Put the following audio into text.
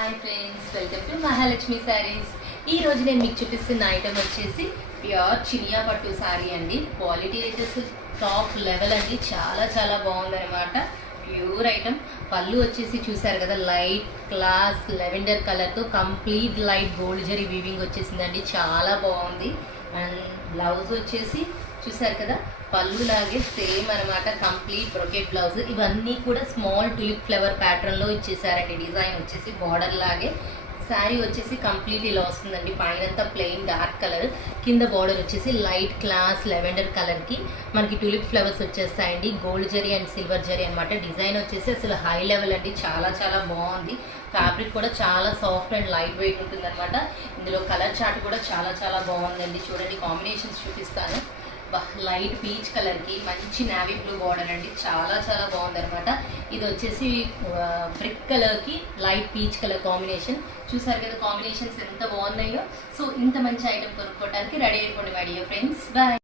Hi friends, welcome to Mahalakshmi saris. ఈ రోజు నేను మీకు చూపిస్తున్న ఐటమ్ వచ్చేసి ప్యూర్ చినియా పట్టు శారీ అండి. క్వాలిటీ అయితే టాప్ లెవెల్ అండి. చాలా చాలా బాగుందన్నమాట. Pure item. పళ్ళు వచ్చేసి చూసారు కదా, లైట్ క్లాస్ లెవెండర్ కలర్తో complete light gold zari weaving వచ్చేసిందండి. చాలా బాగుంది. అండ్ బ్లౌజ్ వచ్చేసి చూసారు కదా, పళ్ళు లాగే సేమ్ అనమాట. Complete brocade blouse. ఇవన్నీ కూడా స్మాల్ టులిప్ ఫ్లవర్ ప్యాటర్న్లో ఇచ్చేసారండి. డిజైన్ వచ్చేసి బార్డర్ లాగే. శారీ వచ్చేసి కంప్లీట్ ఇలా వస్తుందండి. పైనంతా ప్లెయిన్ డార్క్ కలర్, కింద బార్డర్ వచ్చేసి లైట్ క్లాస్ లెవెండర్ కలర్కి మనకి టులిప్ ఫ్లవర్స్ వచ్చేస్తాయండి. Gold zari and silver zari అనమాట. డిజైన్ వచ్చేసి అసలు హై లెవెల్ అండి. చాలా చాలా బాగుంది. ఫ్యాబ్రిక్ కూడా చాలా సాఫ్ట్ అండ్ లైట్ వెయిట్ ఉంటుంది అనమాట. ఇందులో కలర్ చార్ట్ కూడా చాలా చాలా బాగుందండి. చూడండి, కాంబినేషన్స్ చూపిస్తాను. లైట్ పీచ్ కలర్కి మంచి నావీ బ్లూ బార్డర్ అండి. చాలా చాలా బాగుందన్నమాట. ఇది వచ్చేసి బ్రిక్ కలర్కి లైట్ పీచ్ కలర్ కాంబినేషన్. చూసారు కదా కాంబినేషన్స్ ఎంత బాగున్నాయో. సో ఇంత మంచి ఐటమ్ కొనుక్కోవడానికి రెడీ అయిపోండి మై డియర్ ఫ్రెండ్స్. బాయ్.